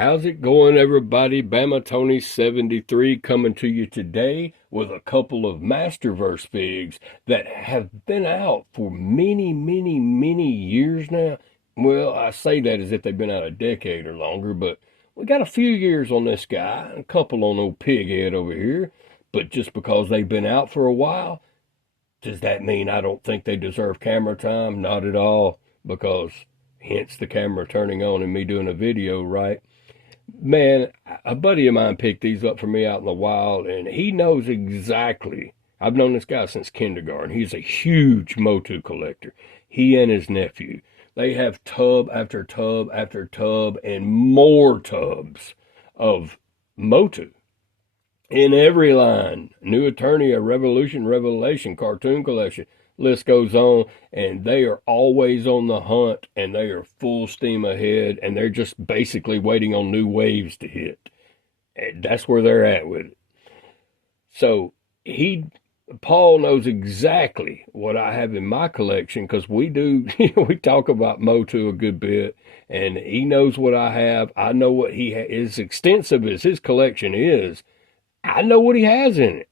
How's it going, everybody? Bama Tony 73 coming to you today with a couple of Masterverse figs that have been out for many years now. Well, I say that as if they've been out a decade or longer, but we got a few years on this guy, a couple on old Pig-Head over here. But just because they've been out for a while, does that mean I don't think they deserve camera time? Not at all, because hence the camera turning on and me doing a video, right? Man, a buddy of mine picked these up for me out in the wild, and he knows exactly. I've known this guy since kindergarten. He's a huge MOTU collector. He and his nephew. They have tub after tub after tub and more tubs of MOTU in every line. New Eternia, Revolution, Revelation, Cartoon Collection. List goes on, and they are always on the hunt, and they are full steam ahead, and they're just basically waiting on new waves to hit. And that's where they're at with it. So Paul knows exactly what I have in my collection, because we talk about MOTU a good bit, and he knows what I have. I know what he as extensive as his collection is. I know what he has in it.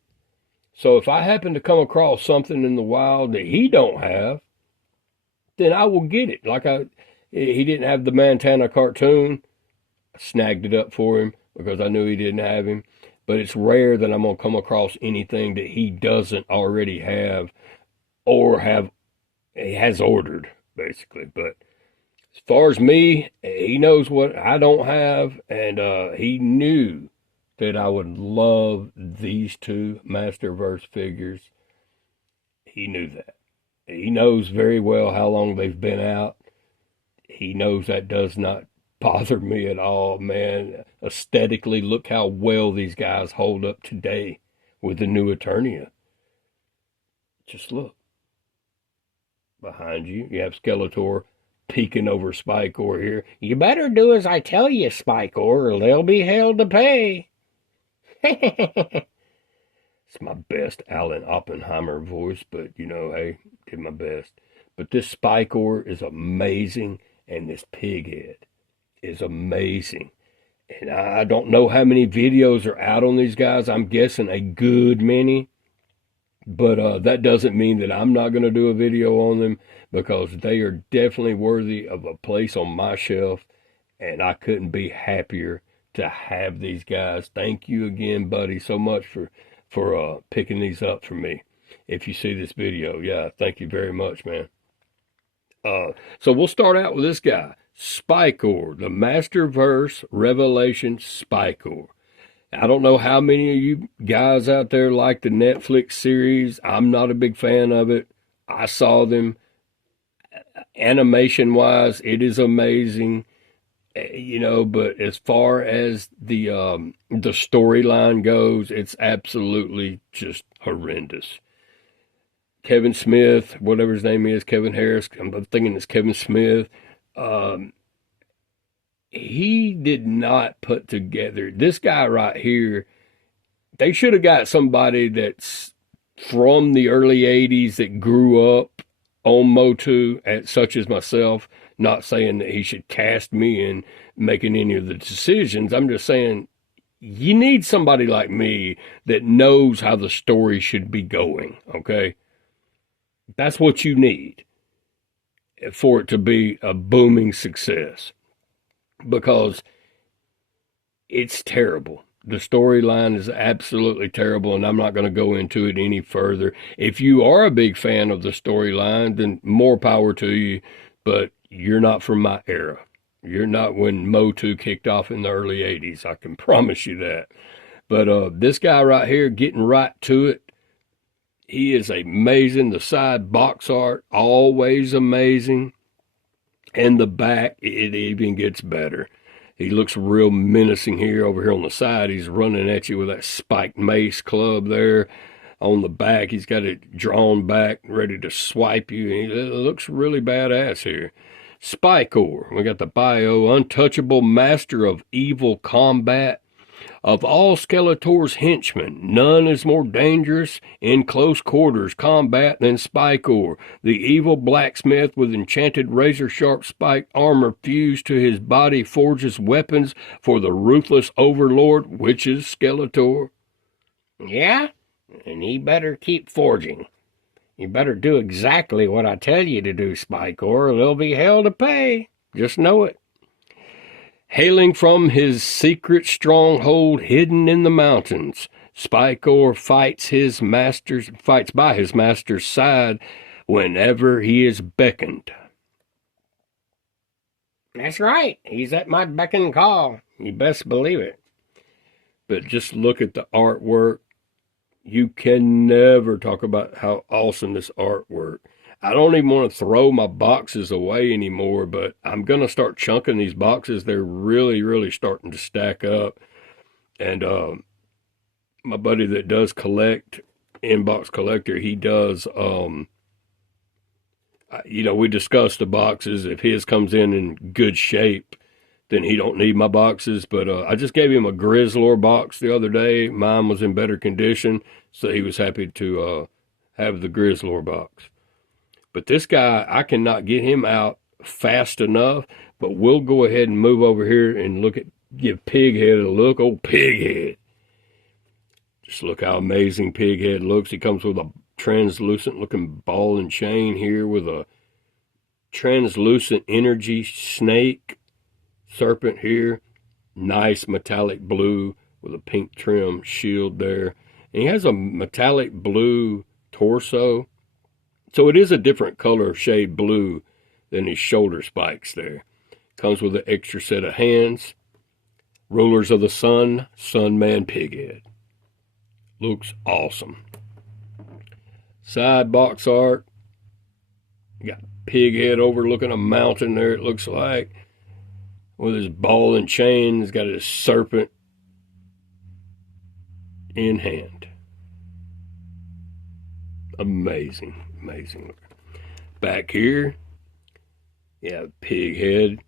So if I happen to come across something in the wild that he don't have, then I will get it. He didn't have the Montana cartoon. I snagged it up for him because I knew he didn't have him. But it's rare that I'm going to come across anything that he doesn't already have or he has ordered, basically. But as far as me, he knows what I don't have, and he knew that I would love these two Masterverse figures. He knew that. He knows very well how long they've been out. He knows that does not bother me at all, man. Aesthetically, look how well these guys hold up today with the new Eternia. Just look. Behind you, you have Skeletor peeking over Spikor here. You better do as I tell you, Spikor, or they'll be hell to pay. It's my best Alan Oppenheimer voice, but hey, did my best. But this Spikor is amazing, and this Pig-Head is amazing. And I don't know how many videos are out on these guys. I'm guessing a good many. But that doesn't mean that I'm not going to do a video on them, because they are definitely worthy of a place on my shelf, and I couldn't be happier to have these guys. Thank you again, buddy, so much for picking these up for me. If you see this video, yeah, thank you very much, man. So we'll start out with this guy, Spikor, the Masterverse Revelation Spikor. I don't know how many of you guys out there like the Netflix series. I'm not a big fan of it. I saw them. Animation-wise, it is amazing. But as far as the storyline goes, it's absolutely just horrendous. Kevin Smith, whatever his name is, Kevin Harris, I'm thinking it's Kevin Smith. He did not put together, this guy right here, they should have got somebody that's from the early 80s that grew up on MOTU, such as myself. Not saying that he should cast me in making any of the decisions. I'm just saying you need somebody like me that knows how the story should be going, okay? That's what you need for it to be a booming success, because it's terrible. The storyline is absolutely terrible, and I'm not going to go into it any further. If you are a big fan of the storyline, then more power to you, but you're not from my era. You're not when MOTU kicked off in the early 80s. I can promise you that. But this guy right here, getting right to it, he is amazing. The side box art, always amazing. And the back, it even gets better. He looks real menacing here. Over here on the side, he's running at you with that spiked mace club there. On the back, he's got it drawn back, ready to swipe you. He looks really badass here. Spikor, we got the bio, untouchable master of evil combat. Of all Skeletor's henchmen, none is more dangerous in close quarters combat than Spikor, the evil blacksmith with enchanted razor-sharp spike armor fused to his body forges weapons for the ruthless overlord, which is Skeletor. Yeah, and he better keep forging. You better do exactly what I tell you to do, Spikor, or there'll be hell to pay. Just know it. Hailing from his secret stronghold hidden in the mountains, Spikor fights by his master's side whenever he is beckoned. That's right. He's at my beck and call. You best believe it. But just look at the artwork. You can never talk about how awesome this artwork. I don't even want to throw my boxes away anymore, but I'm going to start chunking these boxes. They're really, really starting to stack up. And my buddy that does collect, Inbox Collector, he does, we discussed the boxes. If his comes in good shape, then he don't need my boxes. But I just gave him a Grizzlor box the other day. Mine was in better condition, so he was happy to have the Grizzlor box. But this guy, I cannot get him out fast enough. But we'll go ahead and move over here and give Pig-Head a look. Oh, Pig-Head. Just look how amazing Pig-Head looks. He comes with a translucent looking ball and chain here with a translucent energy snake serpent here. Nice metallic blue with a pink trim shield there. And he has a metallic blue torso. So it is a different color shade blue than his shoulder spikes there. Comes with an extra set of hands. Rulers of the Sun, Sunman Pig-Head. Looks awesome. Side box art. You got Pig-Head overlooking a mountain there, it looks like. With his ball and chain. He's got his serpent in hand. Amazing. Amazing. Back here, yeah, Pig-Head.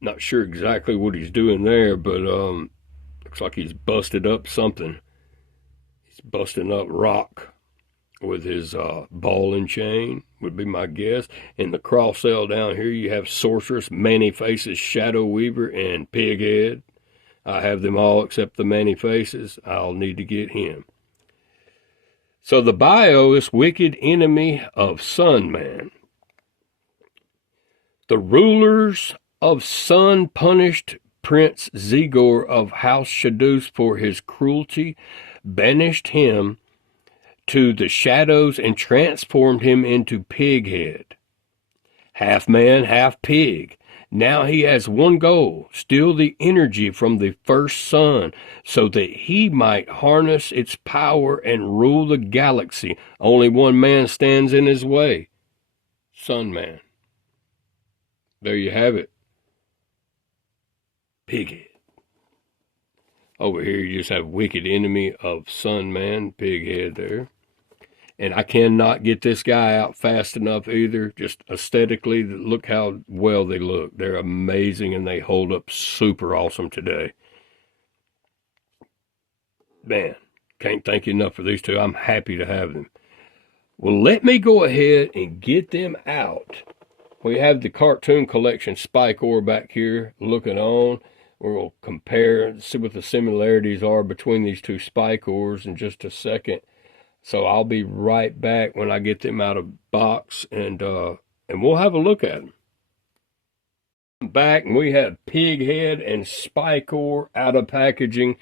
Not sure exactly what he's doing there, but looks like he's busted up something. He's busting up rock with his ball and chain, would be my guess. In the cross cell down here, you have Sorceress, Many-Faces, Shadow Weaver, and Pig-Head. I have them all except the Many-Faces. I'll need to get him. So the bio is wicked enemy of Sunman. The rulers of Sun punished Prince Zigor of House Shadows for his cruelty, banished him to the shadows, and transformed him into Pig-Head. Half man, half pig. Now he has one goal, steal the energy from the first sun so that he might harness its power and rule the galaxy. Only one man stands in his way. Sunman. There you have it. Pig-Head. Over here you just have wicked enemy of Sunman, Pig-Head there. And I cannot get this guy out fast enough either. Just aesthetically, look how well they look. They're amazing and they hold up super awesome today. Man, can't thank you enough for these two. I'm happy to have them. Well, let me go ahead and get them out. We have the cartoon collection Spikor back here looking on. We'll compare, see what the similarities are between these two Spikors in just a second. So I'll be right back when I get them out of box, and we'll have a look at them. Back, and we have Pig-Head and Spikor out of packaging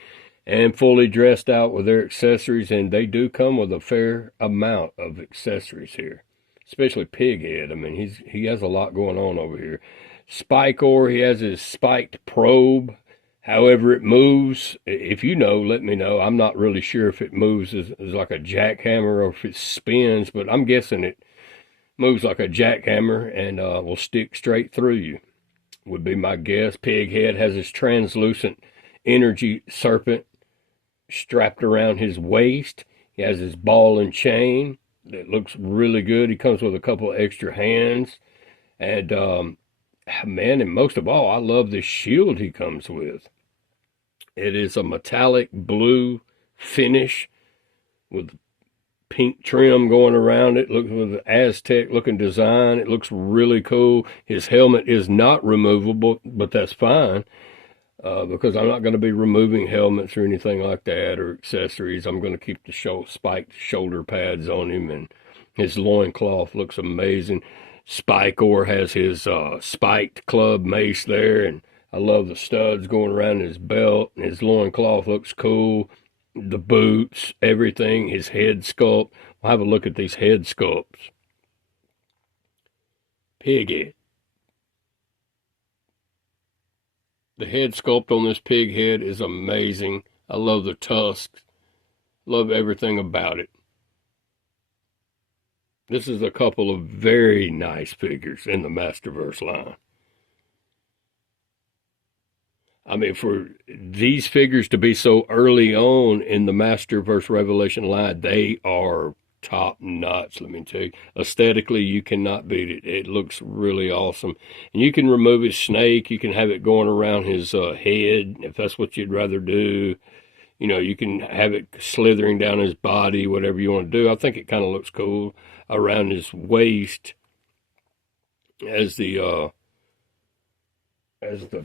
and fully dressed out with their accessories, and they do come with a fair amount of accessories here, especially Pig-Head. I mean, he has a lot going on over here. Spikor, he has his spiked probe. However it moves, if you know, let me know. I'm not really sure if it moves as like a jackhammer or if it spins, but I'm guessing it moves like a jackhammer and will stick straight through you, would be my guess. Pig-Head has his translucent energy serpent strapped around his waist. He has his ball and chain that looks really good. He comes with a couple of extra hands. And Man, and most of all, I love the shield he comes with. It is a metallic blue finish with pink trim going around it. Looks with an Aztec looking design. It looks really cool. His helmet is not removable, but that's fine because I'm not going to be removing helmets or anything like that or accessories. I'm going to keep the spiked shoulder pads on him, and his loincloth looks amazing. Spikor has his spiked club mace there, and I love the studs going around his belt, and his loincloth looks cool. The boots, everything, his head sculpt. We'll have a look at these head sculpts. Pig-Head. The head sculpt on this pig head is amazing. I love the tusks. Love everything about it. This is a couple of very nice figures in the Masterverse line. I mean, for these figures to be so early on in the Masterverse Revelation line, they are top notch, let me tell you. Aesthetically, you cannot beat it. It looks really awesome. And you can remove his snake. You can have it going around his head, if that's what you'd rather do. You know, you can have it slithering down his body, whatever you want to do. I think it kind of looks cool around his waist as the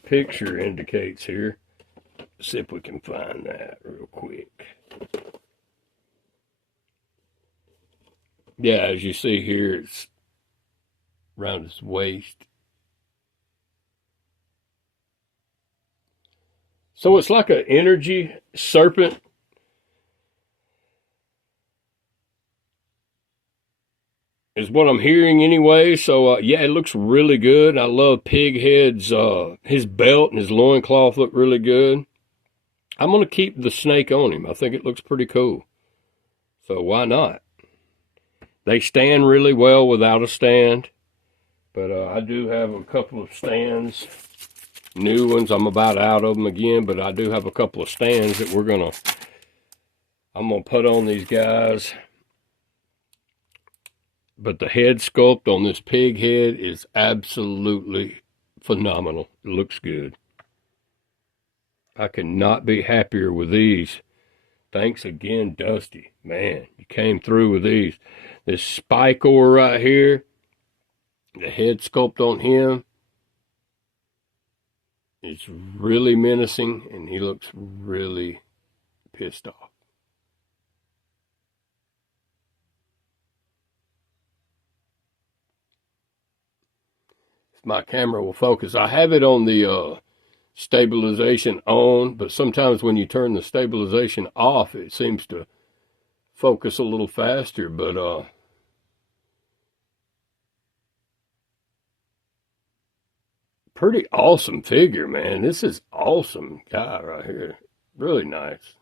picture indicates here. Let's see if we can find that real quick. Yeah, as you see here, it's around his waist. So it's like an energy serpent. Is what I'm hearing anyway. So, yeah, it looks really good. I love Pig-Head's, his belt and his loincloth look really good. I'm going to keep the snake on him. I think it looks pretty cool. So why not? They stand really well without a stand. But I do have a couple of stands. New ones. I'm about out of them again. But I do have a couple of stands that I'm going to put on these guys. But the head sculpt on this pig head is absolutely phenomenal. It looks good. I cannot be happier with these. Thanks again, Dusty. Man, you came through with these. This Spikor right here, the head sculpt on him is really menacing, and he looks really pissed off. My camera will focus. I have it on the stabilization on, but sometimes when you turn the stabilization off, it seems to focus a little faster. But pretty awesome figure, man. This is awesome guy right here. Really nice.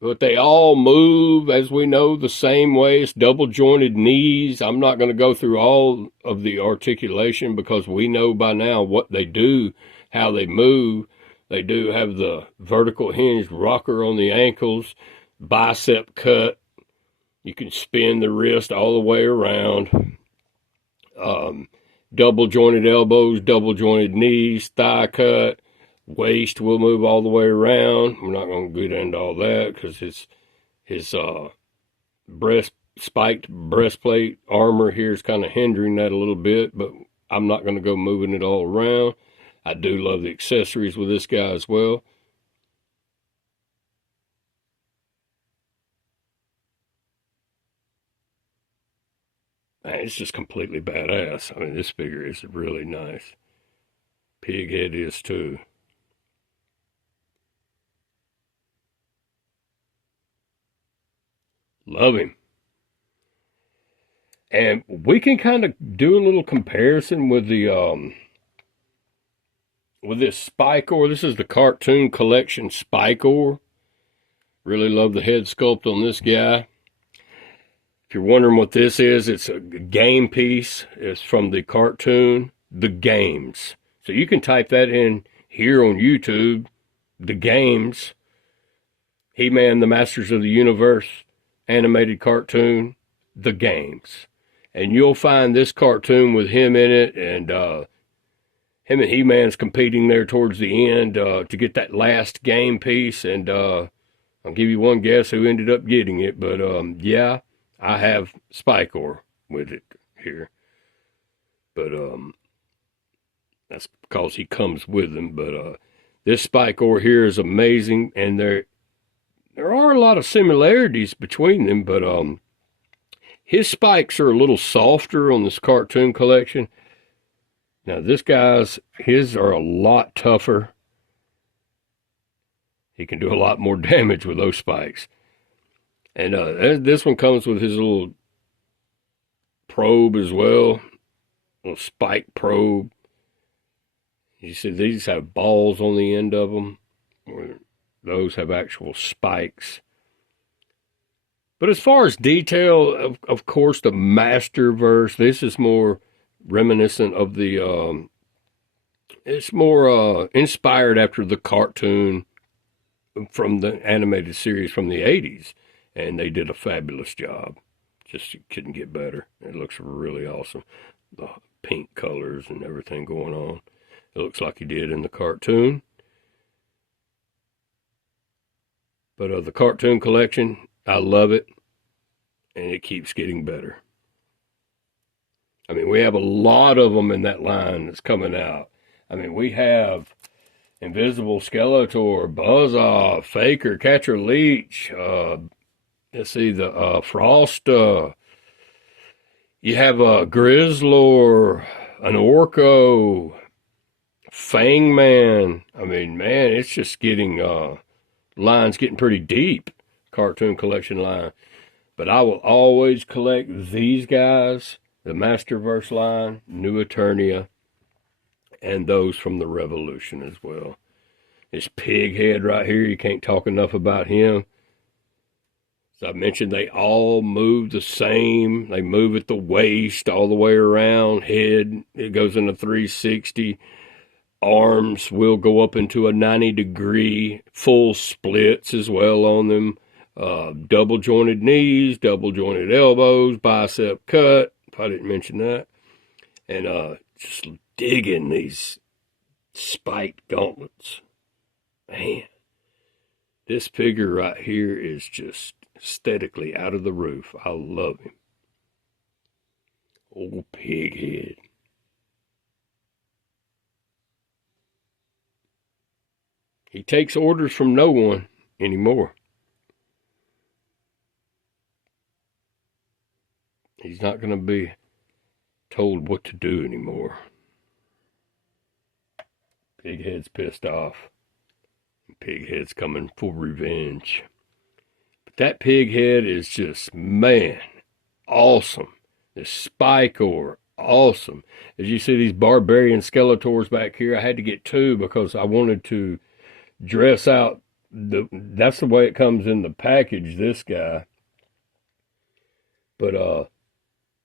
But they all move, as we know, the same way. It's double jointed knees. I'm not going to go through all of the articulation because we know by now what they do, how they move. They do have the vertical hinged rocker on the ankles, bicep cut. You can spin the wrist all the way around. Double jointed elbows, double jointed knees, thigh cut. Waist will move all the way around. We're not going to get into all that because his spiked breastplate armor here is kind of hindering that a little bit, but I'm not going to go moving it all around. I do love the accessories with this guy as well. Man, it's just completely badass. I mean, this figure is really nice. Pig-Head is too. Love him. And we can kind of do a little comparison with the with this Spikor. This is the cartoon collection Spikor. Really love the head sculpt on this guy. If you're wondering what this is, it's a game piece. It's from the cartoon The Games. So you can type that in here on YouTube, The Games, He-Man, the Masters of the Universe, animated cartoon, The Games. And you'll find this cartoon with him in it, and him and He-Man's competing there towards the end to get that last game piece. And I'll give you one guess who ended up getting it. But yeah, I have Spikor with it here. But that's because he comes with him. But this Spikor here is amazing, and there are a lot of similarities between them. But his spikes are a little softer on this cartoon collection. Now this guy's, his are a lot tougher. He can do a lot more damage with those spikes. And this one comes with his little probe as well, little spike probe. You see these have balls on the end of them, or those have actual spikes. But as far as detail, of course, the Masterverse, this is more reminiscent of the, it's more inspired after the cartoon from the animated series from the 80s. And they did a fabulous job. Just couldn't get better. It looks really awesome. The pink colors and everything going on. It looks like he did in the cartoon. But the cartoon collection, I love it. And it keeps getting better. I mean, we have a lot of them in that line that's coming out. I mean, we have Invisible Skeletor, Buzz-Off, Faker, Catcher Leech, let's see, the Frost, you have a Grizzlor, an Orko, Fangman. I mean, man, it's just getting, lines getting pretty deep, cartoon collection line. But I will always collect these guys, the Masterverse line, New Eternia, and those from the Revolution as well. This Pig-Head right here, you can't talk enough about him. As I mentioned, they all move the same. They move at the waist all the way around. Head, it goes in a 360. Arms will go up into a 90-degree. Full splits as well on them. Double jointed knees, double jointed elbows, bicep cut, if I didn't mention that. And just digging these spiked gauntlets. Man, this figure right here is just aesthetically out of the roof. I love him. Old Pig-Head. He takes orders from no one anymore. He's not going to be told what to do anymore. Pig-Head's pissed off. Pig-Head's coming for revenge. But that Pig-Head is just, man, awesome. This Spikor, awesome. As you see these Barbarian Skeletors back here, I had to get two because I wanted to dress out. That's the way it comes in the package, this guy. But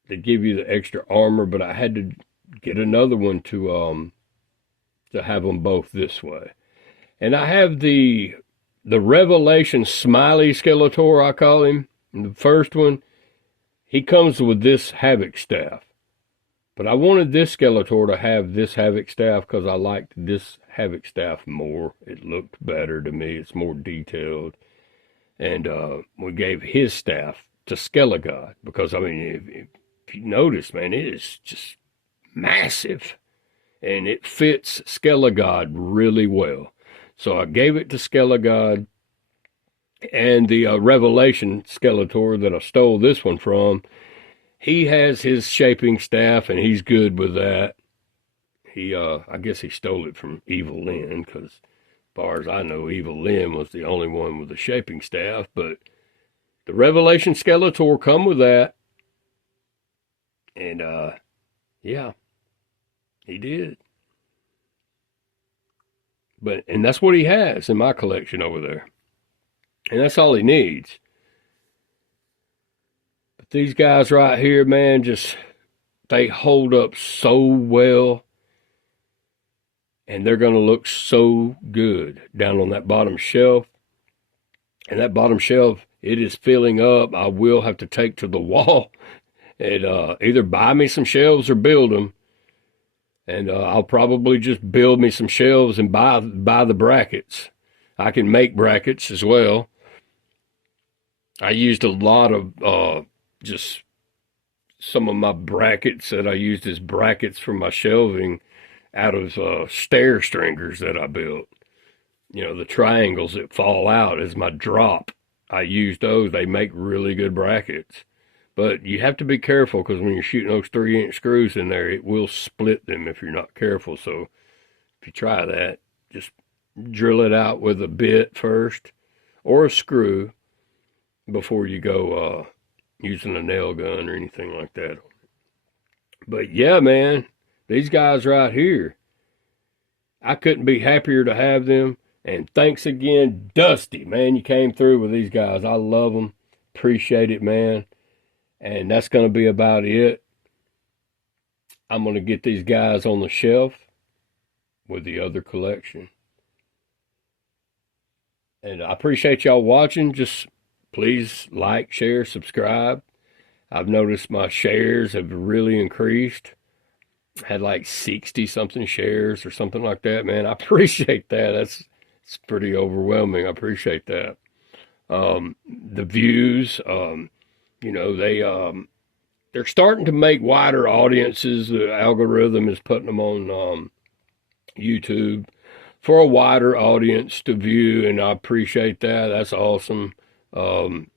they give you the extra armor, but I had to get another one to have them both this way. And I have the Revelation Smiley Skeletor, I call him. And the first one, he comes with this Havoc Staff. But I wanted this Skeletor to have this Havoc Staff because I liked this Havoc Staff more. It looked better to me. It's more detailed. And we gave his staff to Skelegod because, I mean, if you notice, man, it is just massive. And it fits Skelegod really well. So I gave it to Skelegod. And the Revelation Skeletor that I stole this one from, he has his shaping staff, and he's good with that. He, I guess he stole it from Evil Lyn, because as far as I know, Evil Lyn was the only one with the shaping staff. But the Revelation Skeletor come with that. And, yeah, he did. And that's what he has in my collection over there. And that's all he needs. But these guys right here, man, just, they hold up so well. And they're going to look so good down on that bottom shelf. And that bottom shelf, it is filling up. I will have to take to the wall And either buy me some shelves or build them. And I'll probably just build me some shelves and buy the brackets. I can make brackets as well. I used a lot of just some of my brackets that I used as brackets for my shelving out of stair stringers that I built. You know, the triangles that fall out as my drop. I use those. They make really good brackets. But you have to be careful because when you're shooting those 3-inch screws in there, it will split them if you're not careful. So if you try that, just drill it out with a bit first or a screw before you go using a nail gun or anything like that. But yeah, man, these guys right here, I couldn't be happier to have them. And thanks again, Dusty, man, you came through with these guys. I love them. Appreciate it, man. And that's going to be about it. I'm going to get these guys on the shelf with the other collection. And I appreciate y'all watching. Just please like, share, subscribe. I've noticed my shares have really increased. Had like 60 something shares or something like that, man. I appreciate that. It's pretty overwhelming. I appreciate that. The views, you know, they're starting to make wider audiences. The algorithm is putting them on YouTube for a wider audience to view, and I appreciate that. That's awesome. Some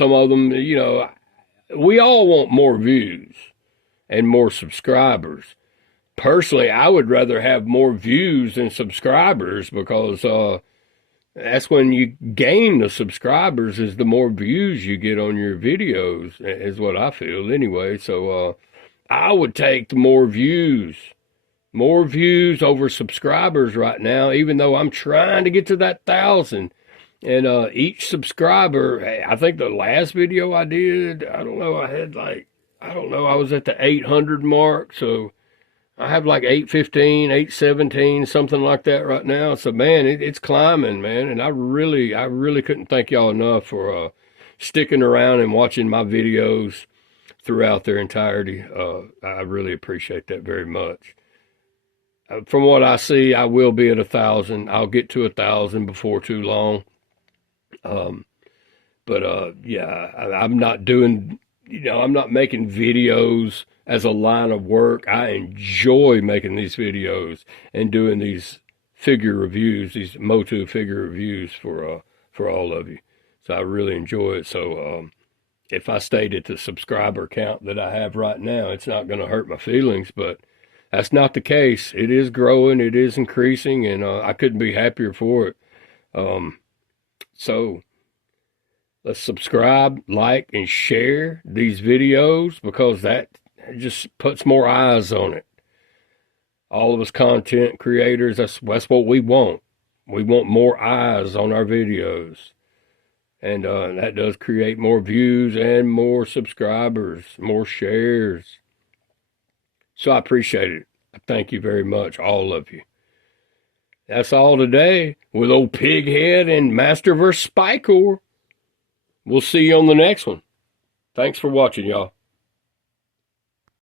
of them, you know, we all want more views and more subscribers. Personally, I would rather have more views than subscribers because that's when you gain the subscribers is the more views you get on your videos, is what I feel anyway. So I would take the more views over subscribers right now, even though I'm trying to get to that 1,000. And each subscriber, I think the last video I did, I don't know, I was at the 800 mark. So I have like 815, 817, something like that right now. So man, it's climbing, man. And I really couldn't thank y'all enough for sticking around and watching my videos throughout their entirety. I really appreciate that very much. From what I see, I will be at 1,000. I'll get to 1,000 before too long. Yeah, I'm not doing, you know, I'm not making videos as a line of work. I enjoy making these videos and doing these figure reviews, these MOTU figure reviews for all of you. So I really enjoy it. So if I stayed at the subscriber count that I have right now, it's not going to hurt my feelings, but that's not the case. It is growing, it is increasing, and I couldn't be happier for it. So let's subscribe, like, and share these videos because that just puts more eyes on it. All of us content creators, that's what we want. We want more eyes on our videos. And that does create more views and more subscribers, more shares. So I appreciate it. Thank you very much, all of you. That's all today with old Pig-Head and Masterverse Spikor. We'll see you on the next one. Thanks for watching, y'all.